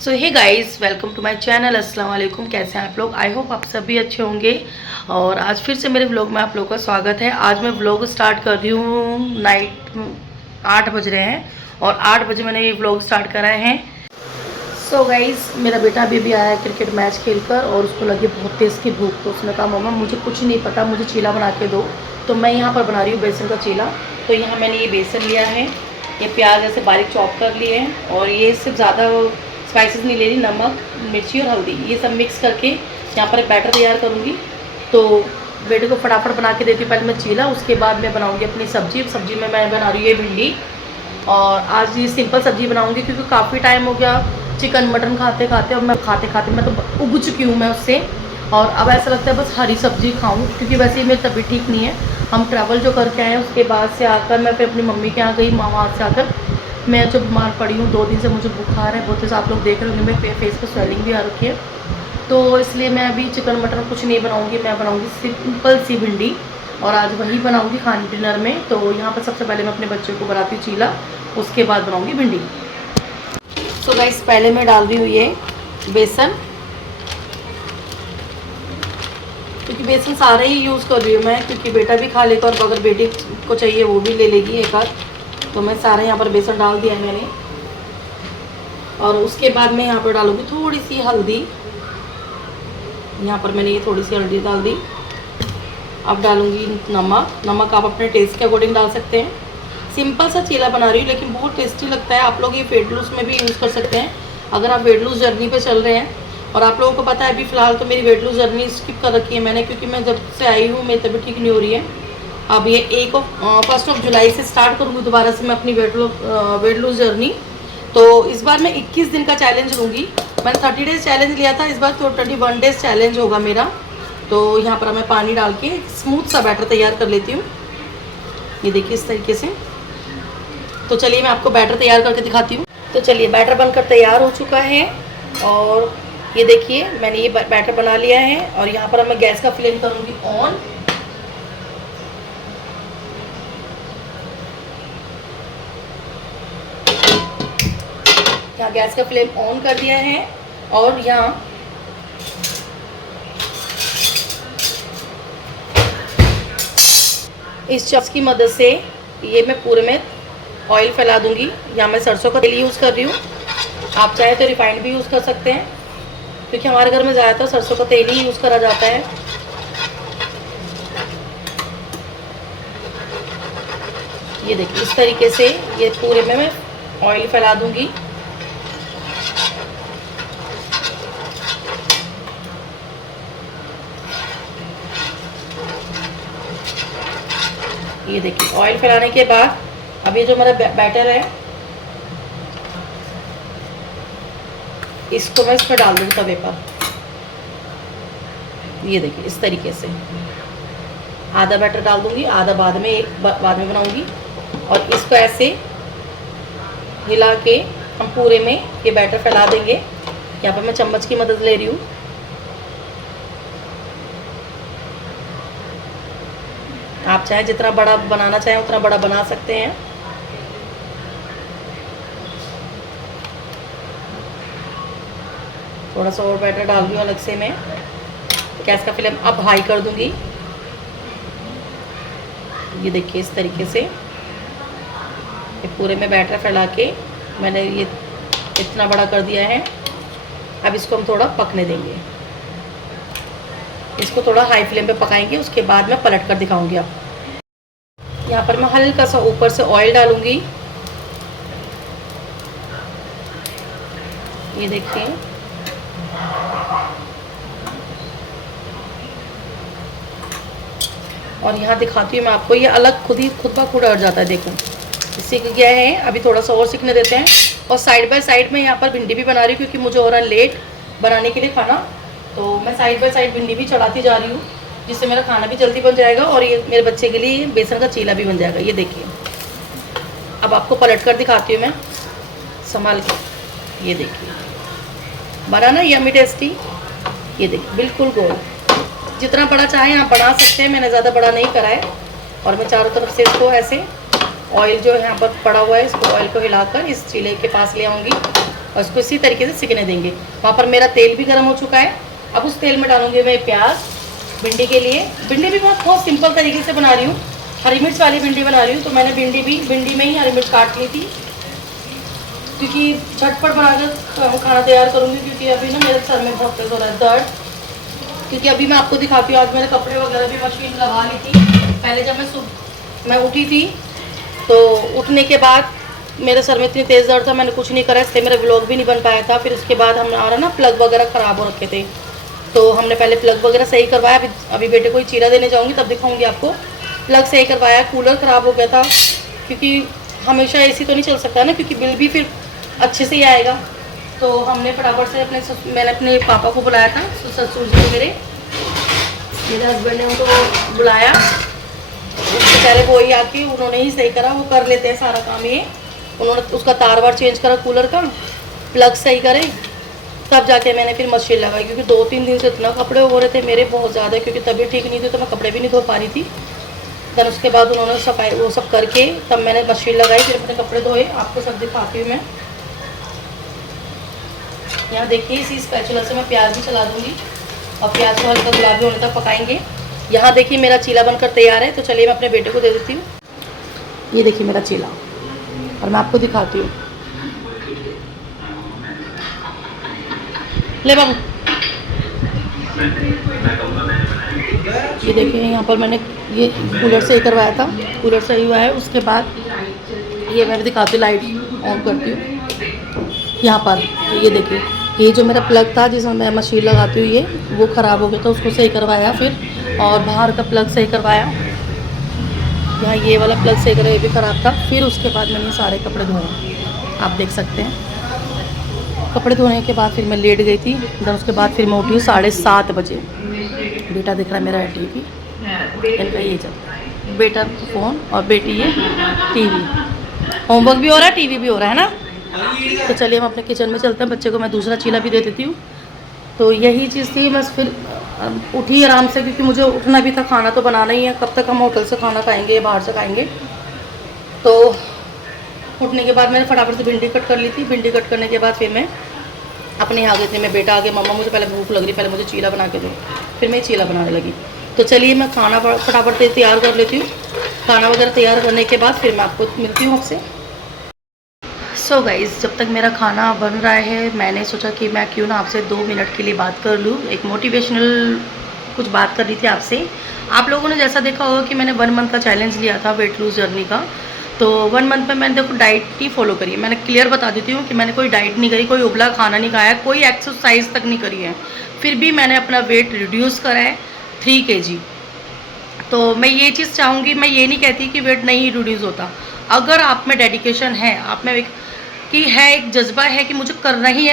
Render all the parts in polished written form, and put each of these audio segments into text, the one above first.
So hey guys, welcome to my channel. अस्सलाम वालेकुम। कैसे हैं आप लोग? आई होप आप सभी अच्छे होंगे। और आज फिर से मेरे व्लॉग में आप लोगों का स्वागत है। आज मैं व्लॉग स्टार्ट कर रही हूँ नाइट 8 बज रहे हैं और 8 बजे मैंने ये व्लॉग स्टार्ट करा है। सो गाइस, मेरा बेटा अभी आया है क्रिकेट मैच खेलकर और उसको लगी बहुत तेज़ की भूख। तो उसने कहा मम्मा मुझे कुछ नहीं पता, मुझे चीला बना के दो। तो मैं यहाँ पर बना रही हूँ बेसन का चीला। तो यहाँ मैंने ये बेसन लिया है, ये प्याज ऐसे बारीक चॉप कर लिए हैं और ये सिर्फ ज़्यादा स्पाइसेस नहीं ले रही, नमक मिर्ची और हल्दी ये सब मिक्स करके यहाँ पर बैटर तैयार करूँगी। तो बेटे को फटाफट बना के देती हूँ पहले मैं चीला, उसके बाद मैं बनाऊँगी अपनी सब्जी में मैं बना रही हूँ ये भिंडी। और आज ये सिंपल सब्जी बनाऊँगी क्योंकि काफ़ी टाइम हो गया चिकन मटन खाते खाते, और मैं खाते मैं तो उब चुकी हूँ मैं उससे। और अब ऐसा लगता है बस हरी सब्जी खाऊं, क्योंकि वैसे ही मेरी तबीयत ठीक नहीं है। हम ट्रैवल जो करके आए उसके बाद से आकर मैं फिर अपनी मम्मी के यहाँ गई, वहाँ से आकर मैं जो बीमार पड़ी हूँ 2 दिन से, मुझे बुखार है बहुत तेज़। आप लोग देख रहे होंगे मेरे फेस पर स्वेलिंग भी आ रखी है। तो इसलिए मैं अभी चिकन मटन कुछ नहीं बनाऊँगी, मैं बनाऊँगी सिंपल सी भिंडी और आज वही बनाऊँगी खाने डिनर में। तो यहाँ पर सबसे पहले मैं अपने बच्चों को बनाती हूँ चीला, उसके बाद बनाऊँगी भिंडी। सो गाइस, पहले मैं डाल रही हूँ ये बेसन, क्योंकि बेसन सारे ही यूज़ कर रही हूँ मैं, क्योंकि बेटा भी खा लेगा और अगर बेटी को चाहिए वो भी ले लेगी एक आध। तो मैं सारे यहाँ पर बेसन डाल दिया है मैंने। और उसके बाद मैं यहाँ पर डालूँगी थोड़ी सी हल्दी। यहाँ पर मैंने ये थोड़ी सी हल्दी डाल दी। अब डालूँगी नमक आप अपने टेस्ट के अकॉर्डिंग डाल सकते हैं। सिंपल सा चीला बना रही हूँ लेकिन बहुत टेस्टी लगता है। आप लोग ये वेट लूज़ में भी यूज़ कर सकते हैं अगर आप वेट लूज़ जर्नी पे चल रहे हैं। और आप लोगों को पता है अभी फ़िलहाल तो मेरी वेट लूज़ जर्नी स्किप कर रखी है मैंने, क्योंकि मैं जब से आई हूँ मेरी तबीयत ठीक नहीं हो रही है। अब ये 1 जुलाई से स्टार्ट करूँगी दोबारा से मैं अपनी वेट लूज़ जर्नी। तो इस बार मैं 21 दिन का चैलेंज लूँगी। मैंने 30 डेज़ चैलेंज लिया था, इस बार तो 21 डेज़ चैलेंज होगा मेरा। तो यहाँ पर मैं पानी डाल के स्मूथ सा बैटर तैयार कर लेती हूँ। ये देखिए इस तरीके से। तो चलिए मैं आपको बैटर तैयार करके दिखाती हूँ। तो चलिए बैटर बनकर तैयार हो चुका है और ये देखिए मैंने ये बैटर बना लिया है। और यहाँ पर मैं गैस का फ्लेम करूँगी ऑन। यहाँ गैस का फ्लेम ऑन कर दिया है और यहाँ इस चम्मच की मदद से ये मैं पूरे में ऑयल फैला दूंगी। यहाँ मैं सरसों का तेल यूज़ कर रही हूँ, आप चाहे तो रिफाइंड भी यूज़ कर सकते हैं, क्योंकि हमारे घर में ज़्यादातर सरसों का तेल ही यूज़ करा जाता है। ये देखिए इस तरीके से ये पूरे में मैं ऑयल फैला दूंगी। ये देखिए ऑयल फैलाने के बाद अब ये जो मेरा बैटर है इसको मैं इसमें डाल दूँगी तवे पर। ये देखिए इस तरीके से आधा बैटर डाल दूँगी, आधा बाद में बनाऊँगी। और इसको ऐसे हिला के हम पूरे में ये बैटर फैला देंगे। यहाँ पर मैं चम्मच की मदद ले रही हूँ। आप चाहे जितना बड़ा बनाना चाहें उतना बड़ा बना सकते हैं। थोड़ा सा और बैटर डाल दूँ अलग से मैं। गैस का फ्लेम अब हाई कर दूंगी। ये देखिए इस तरीके से ये पूरे में बैटर फैला के मैंने ये इतना बड़ा कर दिया है। अब इसको हम थोड़ा पकने देंगे, इसको थोड़ा हाई फ्लेम पे पकाएंगे, उसके बाद मैं पलट कर दिखाऊंगी आपको। यहाँ पर मैं हल्का सा ऊपर से ऑयल डालूंगी। ये देखिए और यहाँ दिखाती हूँ मैं आपको, ये अलग खुद ब खुद हट जाता है। देखो सीख गया है, अभी थोड़ा सा और सीखने देते हैं। और साइड बाय साइड में यहाँ पर भिंडी भी बना रही हूँ, क्योंकि मुझे हो रहा है लेट बनाने के लिए खाना। तो मैं साइड बाय साइड भिंडी भी चढ़ाती जा रही हूँ, जिससे मेरा खाना भी जल्दी बन जाएगा और ये मेरे बच्चे के लिए बेसन का चीला भी बन जाएगा। ये देखिए अब आपको पलट कर दिखाती हूँ मैं संभाल के। ये देखिए बना ना यम्मी टेस्टी। ये देखिए बिल्कुल गोल, जितना बड़ा चाहे आप बना सकते हैं, मैंने ज़्यादा बड़ा नहीं करा है। और मैं चारों तरफ से इसको ऐसे ऑयल जो यहाँ पर पड़ा हुआ है इसको ऑयल को हिलाकर इस चीले के पास ले आऊँगी और उसको इसी तरीके से सिकने देंगे। वहाँ पर मेरा तेल भी गर्म हो चुका है। अब उस तेल में डालूंगी मैं प्याज भिंडी के लिए। भिंडी भी बहुत सिंपल तरीके से बना रही हूँ, हरी मिर्च वाली भिंडी बना रही हूँ। तो मैंने भिंडी में ही हरी मिर्च काट ली थी, क्योंकि झटपट बनाकर खाना तैयार करूँगी। क्योंकि अभी ना मेरे सर में बहुत तेज हो रहा है दर्द, क्योंकि अभी मैं आपको दिखाती हूँ। आज मैंने कपड़े वगैरह भी मशीन लगा ली थी। पहले जब मैं उठी थी तो उठने के बाद मेरे सर में इतनी तेज़ दर्द था, मैंने कुछ नहीं करा, इसलिए मेरा व्लॉग भी नहीं बन पाया था। फिर उसके बाद हमारा ना प्लग वगैरह ख़राब हो रखे थे, तो हमने पहले प्लग वगैरह सही करवाया। अभी बेटे को ही चीरा देने जाऊँगी तब दिखाऊँगी आपको। प्लग सही करवाया, कूलर ख़राब हो गया था, क्योंकि हमेशा एसी तो नहीं चल सकता ना, क्योंकि बिल भी फिर अच्छे से ही आएगा। तो हमने फटाफट से मैंने अपने पापा को बुलाया था, ससुर जी को, मेरे हस्बैंड ने उनको बुलाया। उससे पहले वो ही आके उन्होंने ही सही करा, वो कर लेते हैं सारा काम ये। उन्होंने उसका तार वार चेंज करा, कूलर का प्लग सही करे, तब जाके मैंने फिर मशीन लगाई। क्योंकि 2-3 दिन से इतना कपड़े हो रहे थे मेरे बहुत ज़्यादा, क्योंकि तबीयत ठीक नहीं थी तो मैं कपड़े भी नहीं धो पा रही थी। फिर उसके बाद उन्होंने सफाई वो सब करके तब मैंने मशीन लगाई, फिर अपने कपड़े धोए। आपको सब दिखाती हूँ मैं। यहाँ देखिए इसी स्पैचुला से मैं प्याज भी चला दूँगी और प्याज को हल्का गुलाबी होने तक पकाएंगे। यहाँ देखिए मेरा चीला बनकर तैयार है, तो चलिए मैं अपने बेटे को दे देती हूँ। ये देखिए मेरा चीला, और मैं आपको दिखाती हूँ। ले बाबू, ये देखिए यहाँ पर मैंने ये कूलर सही करवाया था, कूलर सही हुआ है। उसके बाद ये मैं दिखाती हूँ, लाइट ऑन करती हूँ। यहाँ पर ये देखिए, ये जो मेरा प्लग था जिसमें मैं मशीन लगाती हूँ, ये वो ख़राब हो गया था, उसको सही करवाया फिर। और बाहर का प्लग सही करवाया, यहाँ ये वाला प्लग सही करवाया, ये भी ख़राब था। फिर उसके बाद मैंने सारे कपड़े धोए, आप देख सकते हैं। कपड़े धोने के बाद फिर मैं लेट गई थी। देन उसके बाद फिर मैं उठी हूँ 7:30 बजे। बेटा दिख रहा है मेरा टीवी, इनका ये चलता है, बेटा फ़ोन और बेटी ये टीवी। होमवर्क भी हो रहा है, टीवी भी हो रहा है ना। तो चलिए हम अपने किचन में चलते हैं। बच्चे को मैं दूसरा चीला भी दे देती हूँ। तो यही चीज़ थी, बस फिर उठी आराम से, क्योंकि मुझे उठना भी था, खाना तो बनाना ही है। कब तक हम होटल से खाना खाएंगे या बाहर से खाएंगे। तो उठने के बाद मैंने फटाफट से भिंडी कट कर ली थी। भिंडी कट करने के बाद फिर मैं अपने यहाँ गई थी। मैं बेटा आ गया, मम्मा मुझे पहले भूख लग रही, पहले मुझे चीला बना के दो। फिर मैं चीला बनाने लगी। तो चलिए मैं खाना फटाफट से तैयार कर लेती हूँ। खाना वगैरह तैयार करने के बाद फिर मैं आपको मिलती हूँ आपसे। सो गाइज़, जब तक मेरा खाना बन रहा है, मैंने सोचा कि मैं क्यों ना आपसे 2 मिनट के लिए बात कर लूँ। एक मोटिवेशनल कुछ बात कर रही थी आपसे। आप लोगों ने जैसा देखा होगा कि मैंने 1 मंथ का चैलेंज लिया था वेट लूज़ जर्नी का। तो 1 मंथ में मैंने देखो डाइट नहीं फॉलो करी है। मैंने क्लियर बता देती हूँ कि मैंने कोई डाइट नहीं करी, कोई उबला खाना नहीं खाया, कोई एक्सरसाइज तक नहीं करी है। फिर भी मैंने अपना वेट रिड्यूस करा है 3 kg। तो मैं ये चीज़ चाहूँगी, मैं ये नहीं कहती कि वेट नहीं रिड्यूस होता। अगर आप में डेडिकेशन है, आप में एक जज्बा है कि मुझे करना ही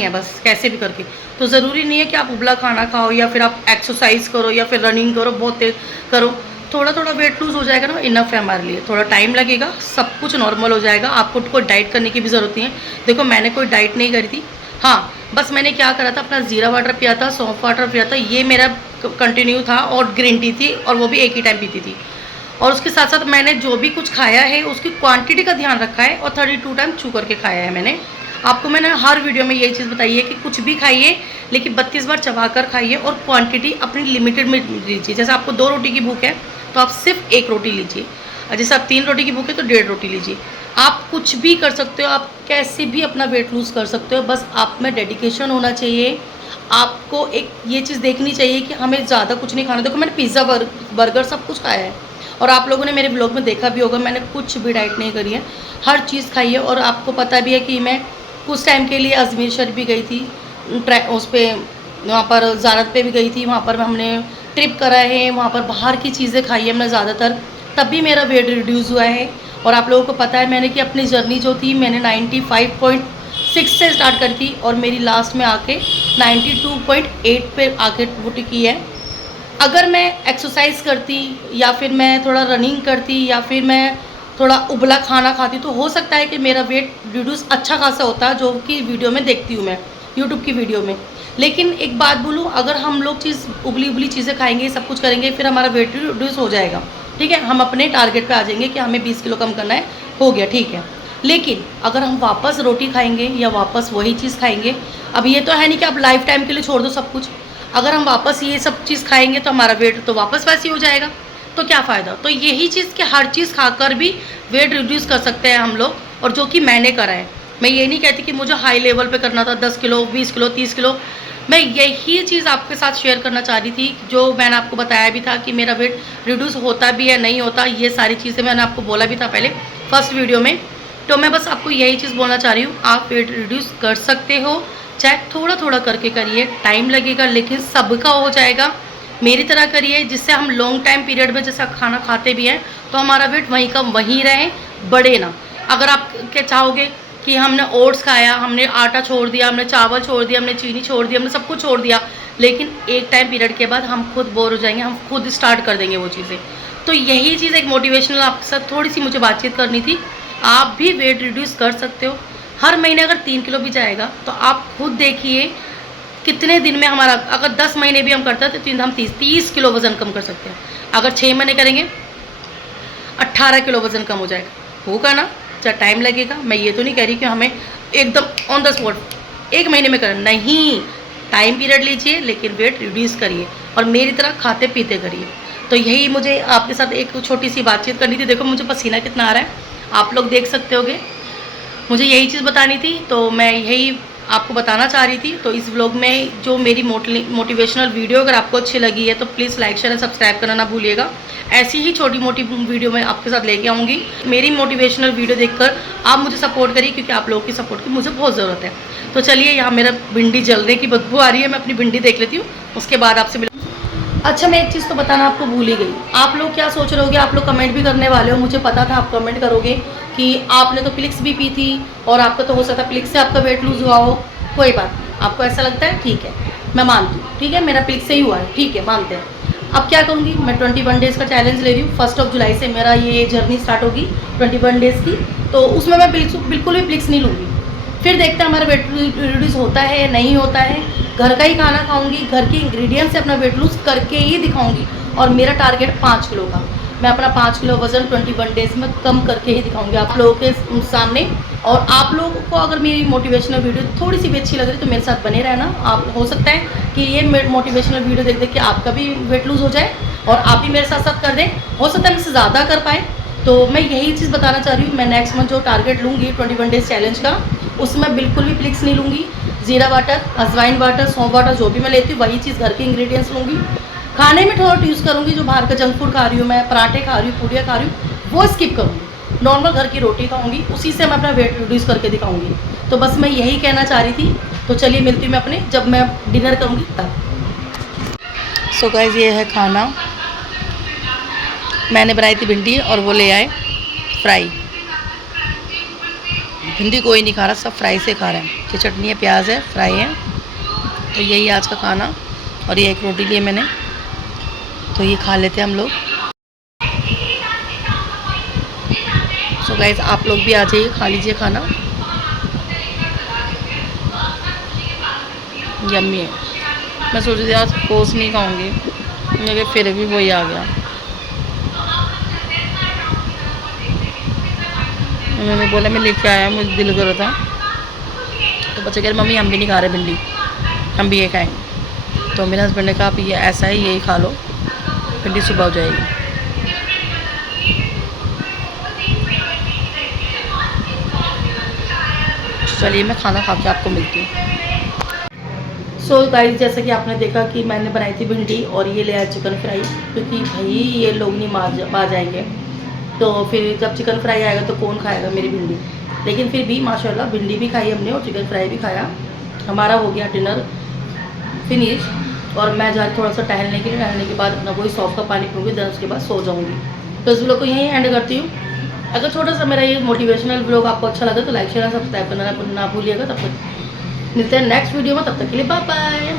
है बस कैसे भी करके, तो ज़रूरी नहीं है कि आप उबला खाना खाओ या फिर आप एक्सरसाइज करो या फिर रनिंग करो, बहुत तेज करो। थोड़ा थोड़ा वेट लूज़ हो जाएगा ना, इनफ है हमारे लिए। थोड़ा टाइम लगेगा, सब कुछ नॉर्मल हो जाएगा। आपको कोई डाइट करने की भी ज़रूरत नहीं है। देखो मैंने कोई डाइट नहीं करी थी। हाँ, बस मैंने क्या करा था, अपना ज़ीरा वाटर पिया था, सौंफ वाटर पिया था, ये मेरा कंटिन्यू था। और ग्रीन टी थी, और वो भी एक ही टाइम पीती थी। और उसके साथ साथ मैंने जो भी कुछ खाया है उसकी क्वांटिटी का ध्यान रखा है, और 32 टाइम छू करके खाया है मैंने। आपको मैंने हर वीडियो में यही चीज़ बताई है कि कुछ भी खाइए, लेकिन 32 बार चबा कर खाइए, और क्वांटिटी अपनी लिमिटेड में लीजिए। जैसे आपको 2 रोटी की भूख है तो आप सिर्फ 1 रोटी लीजिए, और जैसे आप 3 रोटी की भूख है तो 1.5 रोटी लीजिए। आप कुछ भी कर सकते हो, आप कैसे भी अपना वेट लूज़ कर सकते हो, बस आप में डेडिकेशन होना चाहिए। आपको एक ये चीज़ देखनी चाहिए कि हमें ज़्यादा कुछ नहीं खाना। देखो मैंने पिज़्ज़ा बर्गर सब कुछ खाया है, और आप लोगों ने मेरे ब्लॉग में देखा भी होगा, मैंने कुछ भी डाइट नहीं करी है, हर चीज़ खाई है। और आपको पता भी है कि मैं कुछ टाइम के लिए अजमेर शरीफ भी गई थी, उस पर वहाँ पर ज़ारत पे भी गई थी, वहाँ पर हमने ट्रिप करा है, वहाँ पर बाहर की चीज़ें खाई है हमने ज़्यादातर, तब भी मेरा वेट रिड्यूस हुआ है। और आप लोगों को पता है मैंने कि अपनी जर्नी जो थी मैंने 95.6 से स्टार्ट करी थी, और मेरी लास्ट में आके 92.8 पे आके वो टिकी है। अगर मैं एक्सरसाइज करती, या फिर मैं थोड़ा रनिंग करती, या फिर मैं थोड़ा उबला खाना खाती, तो हो सकता है कि मेरा वेट रिड्यूस अच्छा खासा होता, जो कि वीडियो में देखती हूँ मैं, यूट्यूब की वीडियो में। लेकिन एक बात बोलूँ, अगर हम लोग उबली चीज़ें खाएंगे, सब कुछ करेंगे, फिर हमारा वेट रिड्यूस हो जाएगा। ठीक है, हम अपने टारगेट पे आ जाएंगे कि हमें 20 किलो कम करना है, हो गया, ठीक है। लेकिन अगर हम वापस रोटी खाएंगे या वापस वही चीज़ खाएंगे, अब ये तो है नहीं कि आप लाइफ टाइम के लिए छोड़ दो सब कुछ। अगर हम वापस ये सब चीज़ खाएंगे तो हमारा वेट तो वापस वैसे ही हो जाएगा, तो क्या फ़ायदा। तो यही चीज़ कि हर चीज़ खाकर भी वेट रिड्यूस कर सकते हैं हम लोग, और जो कि मैंने करा है। मैं ये नहीं कहती कि मुझे हाई लेवल पे करना था 10 किलो 20 किलो 30 किलो। मैं यही चीज़ आपके साथ शेयर करना चाह रही थी, जो मैंने आपको बताया भी था कि मेरा वेट रिड्यूस होता भी है नहीं होता, ये सारी चीज़ें मैंने आपको बोला भी था पहले फर्स्ट वीडियो में। तो मैं बस आपको यही चीज़ बोलना चाह रही हूँ, आप वेट रिड्यूस कर सकते हो, चाहे थोड़ा थोड़ा करके करिए, टाइम लगेगा लेकिन सबका हो जाएगा। मेरी तरह करिए, जिससे हम लॉन्ग टाइम पीरियड में जैसा खाना खाते भी हैं तो हमारा वेट वहीं का वहीं रहे, बढ़े ना। अगर आप क्या चाहोगे कि हमने ओट्स खाया, हमने आटा छोड़ दिया, हमने चावल छोड़ दिया, हमने चीनी छोड़ दी, हमने सब कुछ छोड़ दिया, लेकिन एक टाइम पीरियड के बाद हम खुद बोर हो जाएंगे, हम खुद स्टार्ट कर देंगे वो चीज़ें। तो यही चीज़ एक मोटिवेशनल आपके साथ थोड़ी सी मुझे बातचीत करनी थी। आप भी वेट रिड्यूस कर सकते हो। हर महीने अगर 3 किलो भी जाएगा तो आप खुद देखिए कितने दिन में हमारा, अगर 10 महीने भी हम करते हैं तो हम 30 किलो वज़न कम कर सकते हैं। अगर 6 महीने करेंगे 18 किलो वज़न कम हो जाएगा। होगा ना, चाहे टाइम लगेगा। मैं ये तो नहीं कह रही कि हमें एकदम ऑन द स्पॉट 1 महीने में करना, नहीं, टाइम पीरियड लीजिए लेकिन वेट रिड्यूस करिए और मेरी तरह खाते पीते करिए। तो यही मुझे आपके साथ एक छोटी सी बातचीत करनी थी। देखो मुझे पसीना कितना आ रहा है, आप लोग देख सकते होगे। मुझे यही चीज़ बतानी थी, तो मैं यही आपको बताना चाह रही थी। तो इस व्लॉग में जो मेरी मोटिवेशनल वीडियो अगर आपको अच्छी लगी है तो please like share and subscribe करना ना भूलिएगा। ऐसी ही छोटी मोटी वीडियो मैं आपके साथ लेके आऊँगी। मेरी मोटिवेशनल वीडियो देखकर आप मुझे सपोर्ट करिए, क्योंकि आप लोगों की सपोर्ट की मुझे बहुत ज़रूरत है। तो चलिए, यहाँ मेरा भिंडी जलने की बदबू आ रही है, मैं अपनी भिंडी देख लेती हूँ, उसके बाद आपसे। अच्छा, मैं एक चीज़ तो बताना आपको भूल ही गई। आप लोग क्या सोच रहे होगे, आप लोग कमेंट भी करने वाले हो, मुझे पता था आप कमेंट करोगे कि आपने तो प्लिक्स भी पी थी और आपका तो हो सकता है प्लिक्स से आपका वेट लूज़ हुआ हो। कोई बात नहीं, आपको ऐसा लगता है, ठीक है, मैं मानती हूँ, ठीक है, मेरा प्लिक्स से ही हुआ है, ठीक है, मानते हैं। अब क्या करूँगी, मैं 21 डेज़ का चैलेंज ले रही हूँ। 1 जुलाई से मेरा ये जर्नी स्टार्ट होगी 21 डेज़ की। तो उसमें मैं बिल्कुल भी प्लिक्स नहीं लूँगी। फिर देखते हैं हमारा वेट रिड्यूस होता है नहीं होता है। घर का ही खाना खाऊंगी, घर के इंग्रेडिएंट से अपना वेट लूज़ करके ही दिखाऊंगी। और मेरा टारगेट 5 किलो का, मैं अपना 5 किलो वज़न 21 डेज़ में कम करके ही दिखाऊंगी आप लोगों के सामने। और आप लोगों को अगर मेरी मोटिवेशनल वीडियो थोड़ी सी भी अच्छी लग रही तो मेरे साथ बने रहना। आप, हो सकता है कि ये मोटिवेशनल वीडियो देख देख के आपका भी वेट लूज़ हो जाए और आप भी मेरे साथ साथ कर दें। हो सकता है मुझसे ज़्यादा कर पाए। तो मैं यही चीज़ बताना चाह रही हूँ। मैं नेक्स्ट मंथ जो टारगेट लूँगी 21 डेज़ चैलेंज का, उसमें बिल्कुल भी प्लिक्स नहीं लूँगी। जीरा वाटर, अजवाइन वाटर, सौंफ वाटर जो भी मैं लेती हूँ वही चीज़ घर के इंग्रेडिएंट्स लूँगी। खाने में थोड़ा यूज़ करूँगी, जो बाहर का जंक फूड खा रही हूँ मैं, पराठे खा रही हूँ, पूड़ियाँ खा रही हूँ, वो स्किप करूँगी। नॉर्मल घर की रोटी खाऊँगी, उसी से मैं अपना वेट रिड्यूस करके दिखाऊँगी। तो बस मैं यही कहना चाह रही थी। तो चलिए मिलती हूँ मैं अपने, जब मैं डिनर करूँगी तब। सो गाइस, ये है खाना। मैंने बनाई थी भिंडी और वो ले आए फ्राई। भिंडी कोई नहीं खा रहा, सब फ्राई से खा रहे हैं। ये चटनी है, प्याज है, फ्राई है। तो यही आज का खाना। और ये एक रोटी ली मैंने, तो ये खा लेते हैं हम लोग। सो गाइस, आप लोग भी आ जाइए, खा लीजिए खाना, यम्मी है। मैं सोच रही थी आज कोस नहीं खाऊंगी, मेरे फिर भी वही आ गया। उन्होंने बोला मैं लेके आया, मुझे दिल कर रहा था। तो बच्चे कह रहे मम्मी हम भी नहीं खा रहे भिंडी, हम भी ये खाएंगे। तो मेरे हस्बैंड ने कहा आप ये ऐसा है, यही खा लो, भिंडी सुबह हो जाएगी। चलिए मैं खाना खा के आपको मिलती हूँ। सो गाइस, जैसे कि आपने देखा कि मैंने बनाई थी भिंडी और ये ले आया चिकन फ्राई, क्योंकि भाई ये लोग नहीं मार जाएंगे। तो फिर जब चिकन फ्राई आएगा तो कौन खाएगा मेरी भिंडी। लेकिन फिर भी माशाल्लाह भिंडी भी खाई हमने और चिकन फ्राई भी खाया। हमारा हो गया डिनर फिनिश। और मैं जा रही थोड़ा सा टहलने के लिए, टहलने के बाद अपना वही सौंफ का पानी पीऊँगी, देन उसके बाद सो जाऊँगी। तो इस व्लॉग को यहीं एंड करती हूँ। अगर छोटा सा मेरा ये मोटिवेशनल व्लॉग आपको अच्छा लगे तो लाइक शेयर सब्सक्राइब करना ना भूलिएगा। तब तक मिलते हैं नेक्स्ट वीडियो में, तब तक के लिए बाय बाय।